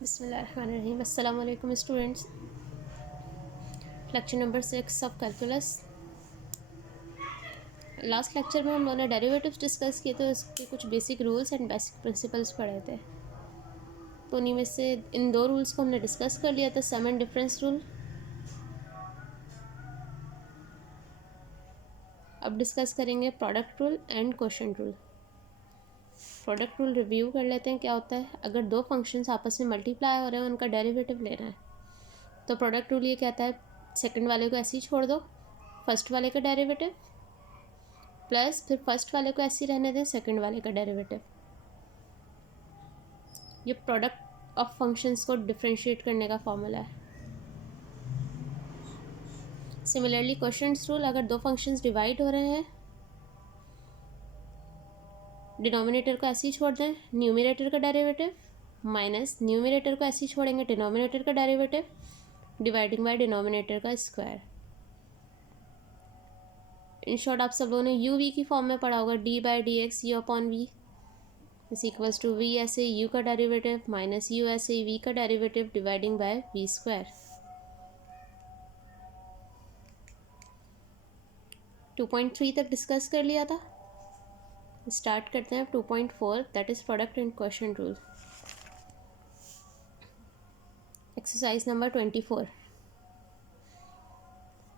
बिस्मिल्लाहिर्रहमानिर्रहीम। अस्सलाम वालेकुम students. Lecture number 6 of calculus. Last lecture में हम लोगों ने डेरिवेटिव्स डिस्कस किए थे, उसके कुछ basic rules and basic principles पढ़े थे। तो उन्हीं में से इन दो रूल्स को हमने डिस्कस कर लिया था, सम एंड डिफरेंस रूल। अब डिस्कस करेंगे product rule and quotient rule. Product rule review कर लेते हैं क्या होता है। अगर दो फंक्शंस आपस में मल्टीप्लाई हो रहे हैं, उनका डेरिवेटिव लेना है, तो प्रोडक्ट रूल ये कहता है सेकंड वाले को ऐसे ही छोड़ दो, फर्स्ट वाले का डेरिवेटिव प्लस फिर फर्स्ट वाले को ऐसे ही रहने दें, सेकंड वाले का डेरिवेटिव। ये प्रोडक्ट ऑफ फंक्शंस को डिफरेंशिएट करने का फॉर्मूला है। सिमिलरली क्वोशिएंट रूल, अगर दो फंक्शंस डिवाइड हो रहे हैं, डिनोमिनेटर को ऐसे ही छोड़ दें, न्यूमरेटर का डेरिवेटिव माइनस न्यूमरेटर को ऐसे ही छोड़ेंगे, डिनोमिनेटर का डेरिवेटिव डिवाइडिंग बाय डिनोमिनेटर का स्क्वायर। इन शॉर्ट आप सब लोगों ने यू वी की फॉर्म में पढ़ा होगा, d by d x u upon v is equals to v ऐसे यू का डेरिवेटिव माइनस यू ऐसे वी का derivative dividing by v square. 2.3 तक डिस्कस कर लिया था। स्टार्ट करते हैं 2.4, that is product and quotient rule. Exercise number 24।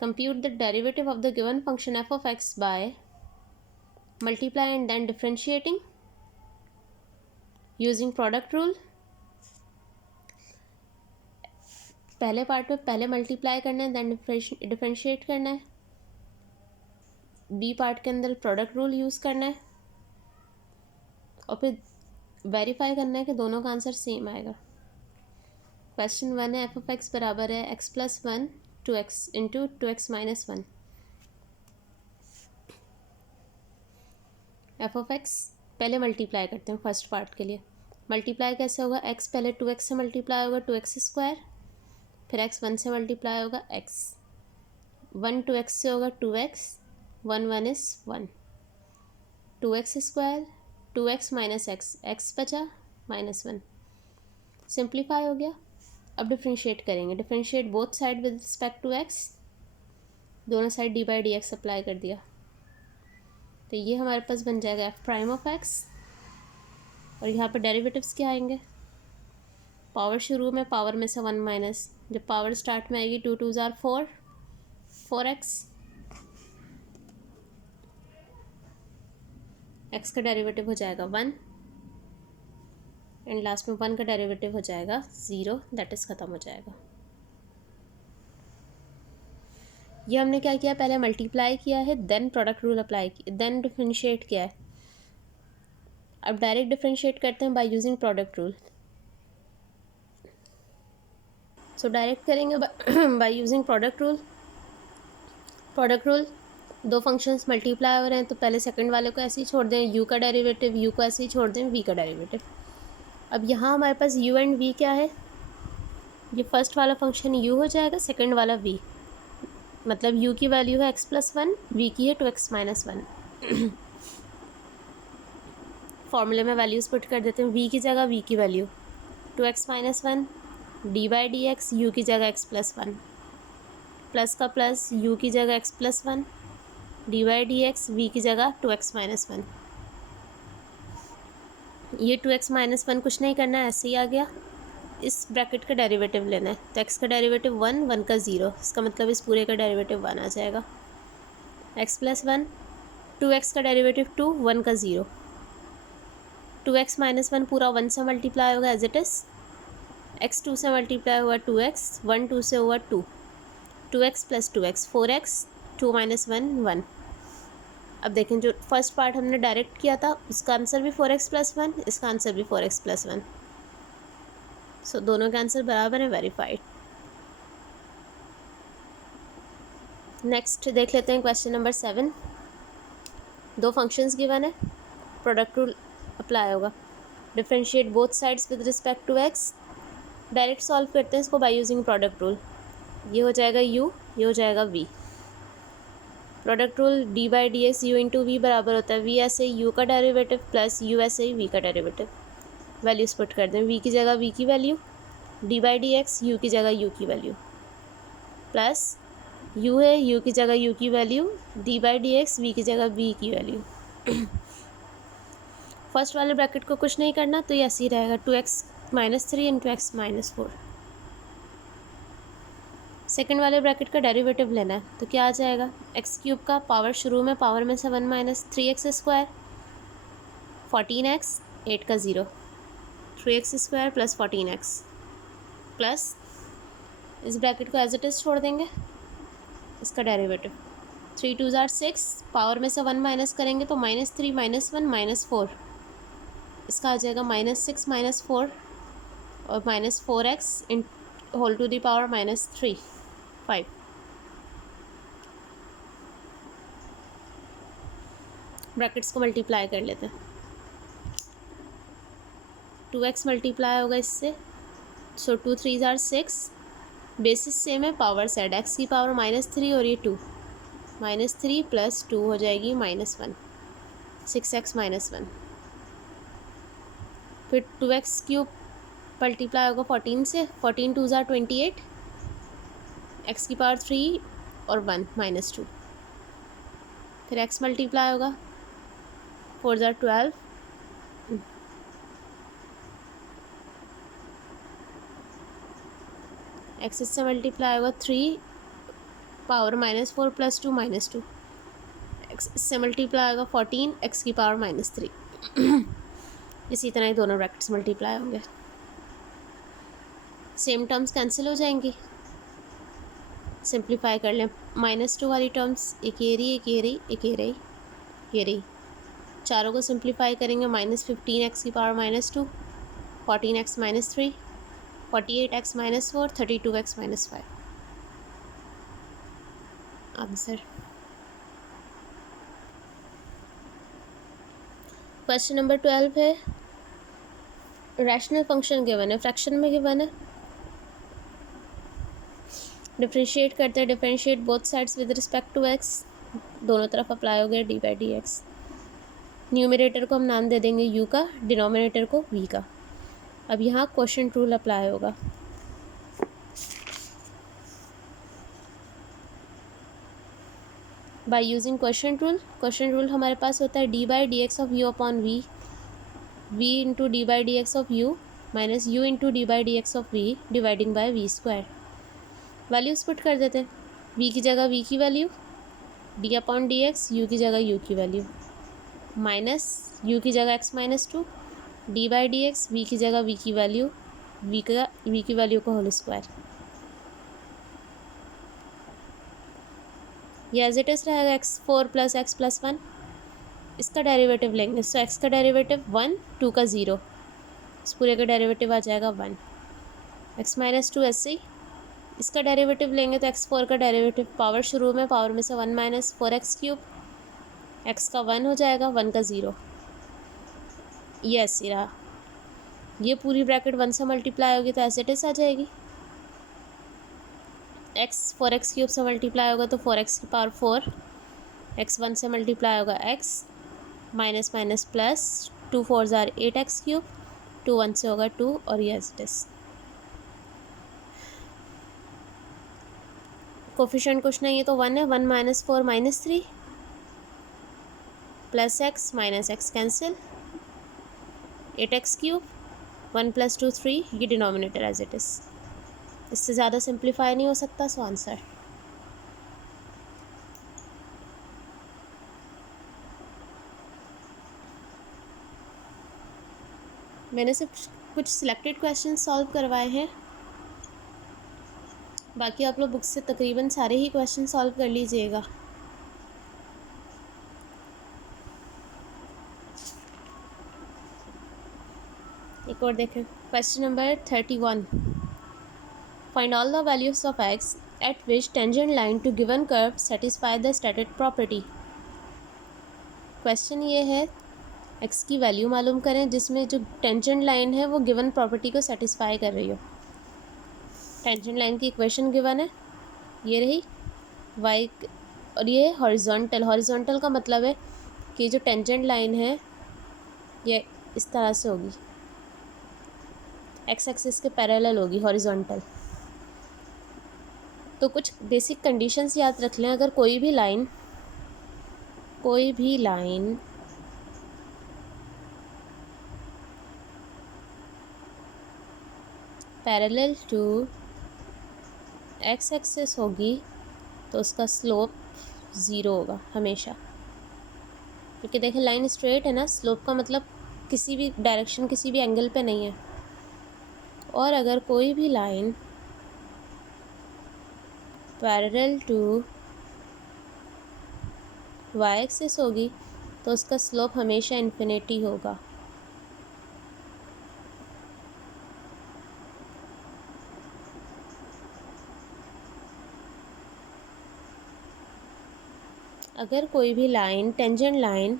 Compute the derivative of the given function f of x by multiply and then differentiating using product rule। पहले part में पहले multiply करना है, देन डिफरेंशिएट करना है। B part के अंदर product rule use करना है और फिर वेरीफाई करना है कि दोनों का आंसर सेम आएगा। क्वेश्चन 1 है, एफ ऑफ एक्स बराबर है x plus 1 to x into 2x minus 1। F of x पहले मल्टीप्लाई करते हैं फर्स्ट पार्ट के लिए। मल्टीप्लाई कैसे होगा, एक्स पहले 2x से मल्टीप्लाई होगा 2x स्क्वायर, फिर x 1 से मल्टीप्लाई होगा x 1 2x से होगा 2x 1 1 is 1 2x square 2x minus x बचा माइनस 1, सिंप्लीफाई हो गया। अब डिफ्रेंशिएट करेंगे, differentiate both side with respect to x, दोनों side d by d x apply कर दिया, तो ये हमारे पास बन जाएगा एफ प्राइम ऑफ x। और यहाँ पर डेरिवेटिव्स क्या आएंगे, पावर शुरू में पावर में से 1 माइनस, जब पावर स्टार्ट में आएगी 2 2 ज़ार 4 4x, x का डेरिवेटिव हो जाएगा 1 एंड लास्ट में 1 का डेरिवेटिव हो जाएगा 0, दैट इज़ ख़त्म हो जाएगा। ये हमने क्या किया, पहले मल्टीप्लाई किया है, देन प्रोडक्ट रूल अप्लाई किया, देन डिफरेंशिएट किया है। अब डायरेक्ट डिफरेंशिएट करते हैं by using product rule. So direct करेंगे by using product rule. Product rule, दो फंक्शंस मल्टीप्लाई हो रहे हैं तो पहले सेकंड वाले को ऐसे ही छोड़ दें, यू का डेरिवेटिव यू को ऐसे ही छोड़ दें, वी का डेरिवेटिव। अब यहाँ हमारे पास यू एंड वी क्या है, ये फर्स्ट वाला फंक्शन यू हो जाएगा, सेकंड वाला वी, मतलब u की वैल्यू है एक्स प्लस 1, वी की है 2x माइनस 1। फॉर्मूले में वैल्यूज पुट कर देते हैं, v की जगह v की value 2x minus 1 d by d x, u की जगह x प्लस 1, प्लस का प्लस u की जगह x plus 1 d by d x, v की जगह 2x माइनस 1। ये 2x माइनस 1 कुछ नहीं करना है, ऐसे ही आ गया। इस ब्रैकेट का डेरिवेटिव लेना है, तो x का डेरिवेटिव 1 1 का 0, इसका मतलब इस पूरे का डेरिवेटिव 1 आ जाएगा। x प्लस 1 2x का डेरिवेटिव 2 1 का 0, 2x माइनस 1 पूरा 1 से मल्टीप्लाई होगा एज इट इज़, x 2 से मल्टीप्लाई हुआ 2x 1 2 से हुआ 2, 2x plus 2x 4x 2 minus 1 1। अब देखें, जो फर्स्ट पार्ट हमने डायरेक्ट किया था उसका आंसर भी 4x प्लस 1, इसका आंसर भी 4x प्लस 1, सो दोनों के आंसर बराबर है, वेरीफाइड। नेक्स्ट देख लेते हैं क्वेश्चन नंबर 7। दो फंक्शंस गिवन है, प्रोडक्ट रूल अप्लाई होगा। Differentiate both sides with respect to x। Direct solve करते हैं इसको बाय यूजिंग प्रोडक्ट रूल। ये हो जाएगा u, ये हो जाएगा v। Product rule d by d x u into v बराबर होता है v ऐसे u का डेरिवेटिव प्लस u ऐसे v का डेरिवेटिव। वैल्यूज पुट कर दें, v की जगह v की value d by d x u की जगह यू की वैल्यू, प्लस यू है, यू की जगह यू की value, d by d x v की जगह वी की वैल्यू। फर्स्ट वाले ब्रैकेट को कुछ नहीं करना, तो ये ऐसे ही रहेगा 2x-3 इंटू x-4। सेकेंड वाले ब्रैकेट का डेरिवेटिव लेना है, तो क्या आ जाएगा, एक्स क्यूब का पावर शुरू में पावर में से 1 माइनस 3x² 14x 8 का 0 3x² प्लस 14x प्लस इस ब्रैकेट को एज इट इज़ छोड़ देंगे, इसका डेरिवेटिव 3 2 ज़ार 6 पावर में से 1 माइनस करेंगे तो -3 -1 -4, इसका आ जाएगा -6 -4 और -4x in whole to the power -3 5। Brackets को मल्टीप्लाई कर लेते हैं, 2x मल्टीप्लाई होगा इससे, सो 2 3 ज़ार 6, बेसिस सेम है, पावर सेट x की पावर -3 और ये 2 -3 प्लस 2 हो जाएगी -1 6x -1, फिर 2x क्यूब मल्टीप्लाई होगा 14 से, 14 2 ज़ार 28 x की पावर 3 और 1 -2, फिर x मल्टीप्लाई होगा 4 ज़ार 12 एक्स से मल्टीप्लाई होगा 3 पावर -4 प्लस 2 -2, एक्स से मल्टीप्लाई होगा 14 एक्स की पावर -3। इसी तरह ही दोनों ब्रैकेट्स मल्टीप्लाई होंगे, सेम टर्म्स कैंसिल हो जाएंगी, सिंप्लीफाई कर लें, -2 वाली टर्म्स एक ये रही, एक ये रही, एक ये रही, ये रही, चारों को सिंप्लीफाई करेंगे, -15 एक्स की power -2 14 x -3 48 x -4 32 x -5 answer. Question number 12 है, रैशनल फंक्शन गिवन है, फ्रैक्शन में गिवन है, डिफ्रेंशिएट करते हैं, differentiate both sides with respect to x, दोनों तरफ अप्लाई हो गया d by d x. Numerator को हम नाम दे देंगे यू का, डिनोमिनेटर को वी का। अब यहाँ क्वोशिएंट रूल अप्लाई होगा, बाय यूजिंग क्वोशिएंट रूल हमारे पास होता है d by d x of u upon v, v into d by d x of u minus u into d by d x of v dividing by v square. Values put कर देते हैं, v की जगह v की value, d upon d x u की जगह u की value, minus you की जगह x -2 d by d x v की जगह वी की वैल्यू, वी की वैल्यू का होल स्क्वायर। ये एज इट इज़ रहेगा x4 + x + 1, इसका डेरिवेटिव लेंगे, सो x का डेरिवेटिव 1 2 का 0, इस पूरे का डेरिवेटिव आ जाएगा 1 x -2 ऐसे ही, इसका डेरिवेटिव लेंगे तो x4 का डेरिवेटिव पावर शुरू में पावर में से 1 - 4x³ x का 1 हो जाएगा, 1 का 0, यस रहा, ये पूरी ब्रैकेट 1 से मल्टीप्लाई होगी तो एज इट इज़ आ जाएगी, x 4x³ से मल्टीप्लाई होगा तो 4x की पावर 4, x 1 से मल्टीप्लाई होगा x माइनस माइनस प्लस 2 4 ज़ार 8x³, 2 1 से होगा 2 और ये एज इट इज़। कोफिशिएंट कुछ नहीं है तो 1 है, 1 - 4 -3 plus x minus x cancel, 8x³, 1 + 2 3, ये डिनोमिनेटर एज इट इज़, इससे ज़्यादा सिंप्लीफाई नहीं हो सकता, सो आंसर। मैंने सिर्फ कुछ सिलेक्टेड क्वेश्चन सॉल्व करवाए हैं, बाकी आप लोग बुक से तकरीबन सारे ही क्वेश्चन सॉल्व कर लीजिएगा। एक और देखें, question number 31, find all the values of x at which tangent line to given curve satisfy the stated property. Question ये है, x की वैल्यू मालूम करें जिसमें जो टेंजेंट लाइन है वो गिवन प्रॉपर्टी को सेटिस्फाई कर रही हो। टेंजेंट लाइन की इक्वेशन गिवन है, ये रही y, और ये हॉरिजॉन्टल, हॉरिजॉन्टल का मतलब है कि जो टेंजेंट लाइन है ये इस तरह से होगी, एक्स एक्सिस के पैरेलल होगी, हॉरिजॉन्टल। तो कुछ बेसिक कंडीशंस याद रख लें। अगर कोई भी line parallel to x axis होगी तो उसका स्लोप ज़ीरो होगा हमेशा, क्योंकि देखें लाइन स्ट्रेट है ना, स्लोप का मतलब किसी भी डायरेक्शन किसी भी एंगल पे नहीं है। और अगर कोई भी line parallel to y axis होगी तो उसका स्लोप हमेशा इन्फिनिटी होगा। अगर कोई भी line tangent line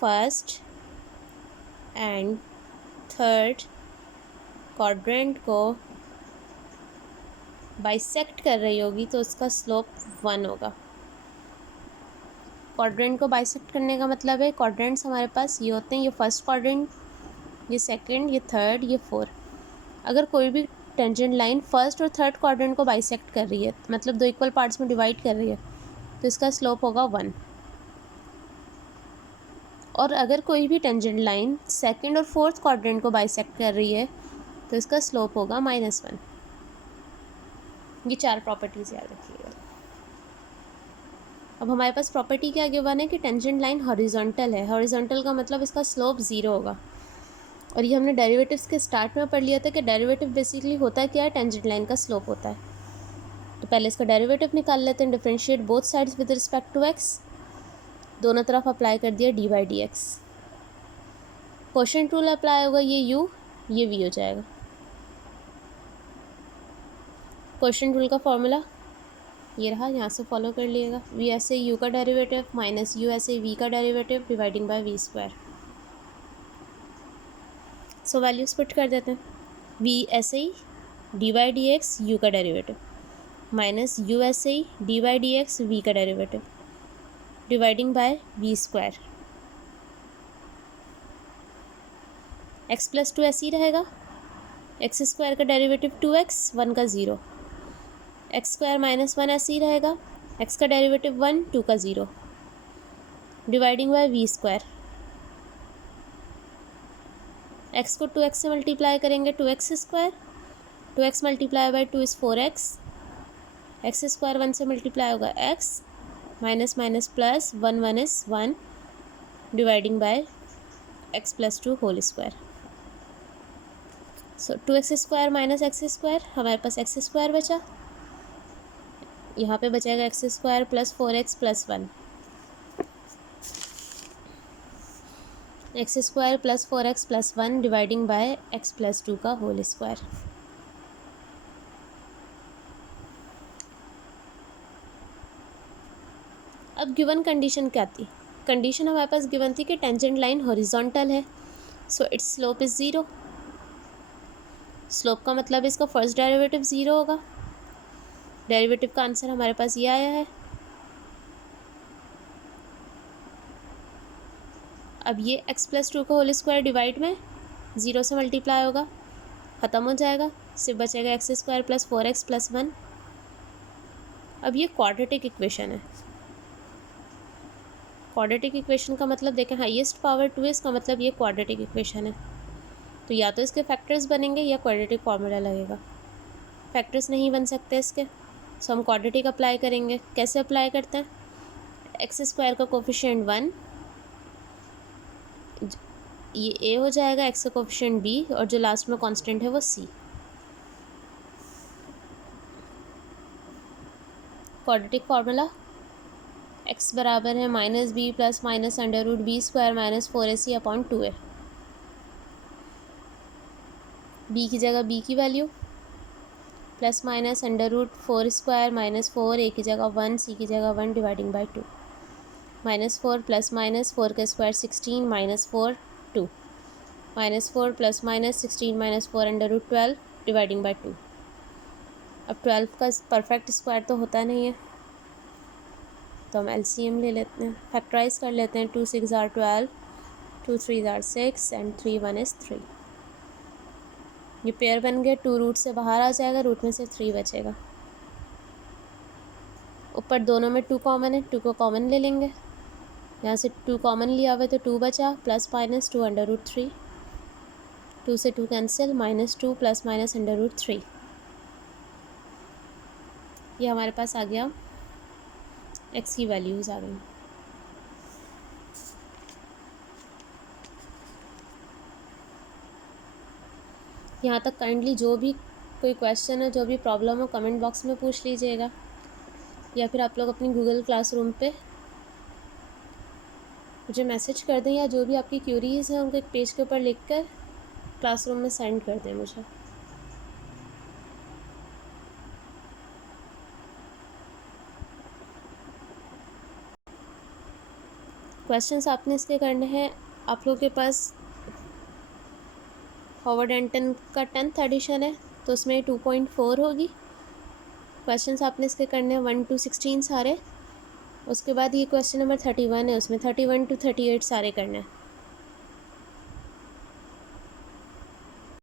first and third quadrant को बाइसेक्ट कर रही होगी तो उसका स्लोप 1 होगा। क्वाड्रेंट को बाइसेक्ट करने का मतलब है, क्वाड्रेंट्स हमारे पास ये होते हैं, ये फर्स्ट क्वाड्रेंट, ये सेकंड, ये थर्ड, ये फोर्थ। अगर कोई भी टेंजेंट लाइन फर्स्ट और थर्ड क्वाड्रेंट को बाइसेक्ट कर रही है, मतलब दो इक्वल पार्ट्स में डिवाइड कर रही है, तो इसका स्लोप होगा 1। और अगर कोई भी टेंजेंट लाइन सेकंड और फोर्थ क्वाड्रेंट को बाइसेक्ट कर रही है तो इसका स्लोप होगा -1। ये 4 प्रॉपर्टीज़ याद रखिएगा। अब हमारे पास प्रॉपर्टी क्या गिवन है कि टेंजेंट लाइन हॉरिजॉन्टल है। हॉरिजॉन्टल का मतलब इसका स्लोप 0 होगा। और ये हमने डेरिवेटिव्स के स्टार्ट में पढ़ लिया था कि डेरिवेटिव बेसिकली होता क्या है, टेंजेंट लाइन का स्लोप होता है। तो पहले इसका डेरिवेटिव निकाल लेते हैं। Differentiate both sides with respect to x, दोनों तरफ अप्लाई कर दिया dy/dx। क्वोशिएंट रूल अप्लाई होगा, ये u ये v हो जाएगा। क्वोशिएंट रूल का फॉर्मूला ये रहा, यहाँ से फॉलो कर लिएगा। v ऐसे u का डेरिवेटिव माइनस u ऐसे v का derivative dividing bye v²। So values put कर देते हैं। v ऐसे ही dy/dx u का डेरिवेटिव माइनस u ऐसे ही dy/dx v का derivative dividing bye v²। x + 2 ऐसे ही रहेगा। x² का डेरिवेटिव 2x, 1 का 0। x² - 1 ऐसे ही रहेगा। x का डेरिवेटिव 1, 2 का 0 डिवाइडिंग बाय v²। x को 2x से मल्टीप्लाई करेंगे 2x², 2x multiply by 2 is 4x, x² 1 से मल्टीप्लाई होगा x, minus minus plus 1 1 is 1 dividing by x + 2 whole square. So 2x² minus x² हमारे पास x² बचा, यहाँ पे बचेगा x² + 4x + 1, x² + 4x + 1 dividing by x + 2 का whole square. अब given condition क्या थी? कंडीशन हमारे पास गिवन थी कि टेंजेंट लाइन हॉरिजॉन्टल है, so it's slope is 0। Slope का मतलब इसका फर्स्ट डेरिवेटिव 0 होगा। डेरिवेटिव का आंसर हमारे पास ये आया है। अब ये x + 2 का होल स्क्वायर डिवाइड में 0 से मल्टीप्लाई होगा, ख़त्म हो जाएगा, सिर्फ बचेगा x² + 4x + 1। अब ये क्वाड्रेटिक इक्वेशन है। क्वाड्रेटिक इक्वेशन का मतलब देखें, हाईएस्ट पावर 2 इसका मतलब ये क्वाड्रेटिक इक्वेशन है। तो या तो इसके फैक्टर्स बनेंगे या क्वाड्रेटिक फार्मूला लगेगा। फैक्टर्स नहीं बन सकते इसके, सो हम क्वाड्रेटिक अप्लाई करेंगे। कैसे अप्लाई करते हैं? x² का कोफिशिएंट 1, ये a हो जाएगा, x का कोफिशिएंट b, और जो लास्ट में कांस्टेंट है वो c। क्वाड्रेटिक फार्मूला x बराबर है -b + -√b² - 4ac/2a। b की जगह b की वैल्यू +- √4² - 4, a की जगह 1, c की जगह 1 डिवाइडिंग बाय 2, -4 + -4 का स्क्वायर 16 -4 2, -4 + -16 - 4 √12 डिवाइडिंग बाय 2। अब 12 का परफेक्ट स्क्वायर तो होता नहीं है, तो हम LCM ले लेते हैं, फैक्टराइज कर लेते हैं। 2 6 are 12, 2 3 are 6 and 3 1 is 3। ये पेयर बन गया, 2 रूट से बाहर आ जाएगा, रूट में से 3 बचेगा। ऊपर दोनों में 2 कॉमन है, 2 को कॉमन ले लेंगे। यहाँ से 2 कॉमन लिया हुआ है तो 2 बचा, प्लस माइनस 2 अंडर रूट 3, 2 से 2 cancel, -2 plus minus under root 3। ये हमारे पास आ गया, x की वैल्यूज़ आ गई। यहाँ तक काइंडली जो भी कोई क्वेश्चन है, जो भी प्रॉब्लम हो, कमेंट बॉक्स में पूछ लीजिएगा, या फिर आप लोग अपनी गूगल क्लासरूम पे मुझे मैसेज कर दें, या जो भी आपकी क्यूरीज़ हैं उनको एक पेज के ऊपर लिख कर क्लासरूम में सेंड कर दें मुझे। क्वेश्चंस आपने इसके करने हैं, आप लोगों के पास हॉवर्ड एंड सन का 10th एडिशन है तो उसमें 2.4 होगी। क्वेश्चंस आपने इसके करने हैं 1 to 16 सारे। उसके बाद ये क्वेश्चन नंबर 31 है, उसमें 31 to 38 सारे करने हैं।